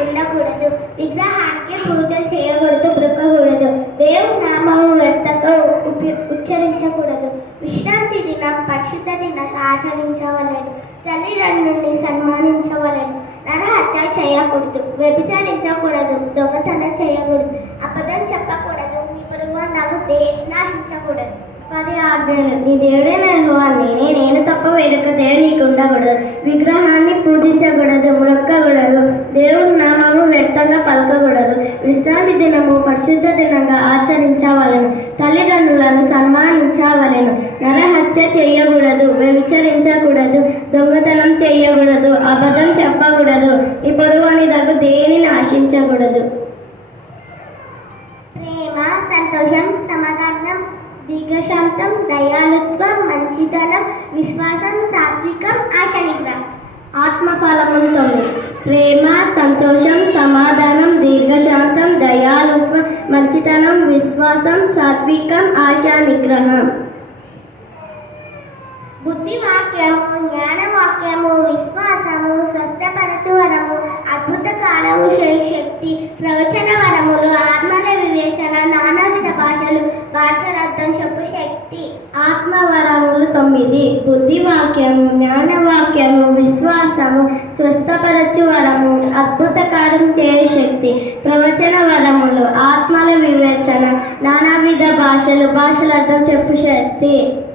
ఉండకూడదు విగ్రహానికి పూజ చేయకూడదు బ్రొక్కకూడదు దేవుని నామము వ్యర్థతో ఉచ్చరించకూడదు. విశ్రాంతి దినం పరిశుద్ధ దినం ఆచరించవలేదు. తల్లిదండ్రుల్ని సన్మానించవలేదు. నరహత్య చేయకూడదు. వ్యభిచరించకూడదు. దొంగతనం చేయకూడదు. అబద్ధం చెప్పకూడదు. నీ పొరుగు నాకు దేని పది ఆజ్ఞలు. నీ దేవుడే నేను నేనే తప్ప వేరొక దేవుడు నీకు ఉండకూడదు విగ్రహాన్ని పూజించకూడదు మొక్కకూడదు దేవుని నామము వ్యర్థంగా పలకకూడదు విశ్రాంతి దినము పరిశుద్ధ దినంగా ఆచరించవలెను. తల్లిదండ్రులను సన్మానించవలెను. నరహత్య చేయకూడదు వ్యభిచరించకూడదు దొంగతనం చేయకూడదు అబద్ధం చెప్పకూడదు ఈ పొరుగు దగ్గు దేనిని ఆశించకూడదు? ప్రేమ సంతోషం సమాధానం దీర్ఘశాంతం దయాలుత్వం మంచితనం విశ్వాసం సాత్వికం ఆశనిగ్రహం ఆత్మఫలములు తొమ్మిది. ప్రేమ సంతోషం సమాధానం దీర్ఘశాంతం దయాలుత్వం మంచితనం విశ్వాసం సాత్వికం ఆశా నిగ్రహం. బుద్ధి వాక్యము జ్ఞాన వాక్యము విశ్వాసము స్వస్థపరచు వరము అద్భుత కాలము శక్తి ప్రవచన వరములు ఆత్మల వివేచన నానావిధ భాషలు భాషలర్థం చెప్పు శక్తి ఆత్మవరములు తొమ్మిది. బుద్ధి వాక్యము జ్ఞాన వాక్యము విశ్వాసము స్వస్థపరచు వరము అద్భుత కార్యం చేయు శక్తి ప్రవచన వరములు భాషలు వివేచన నానావిధ భాషలు భాషలర్థం చెప్పు శక్తి.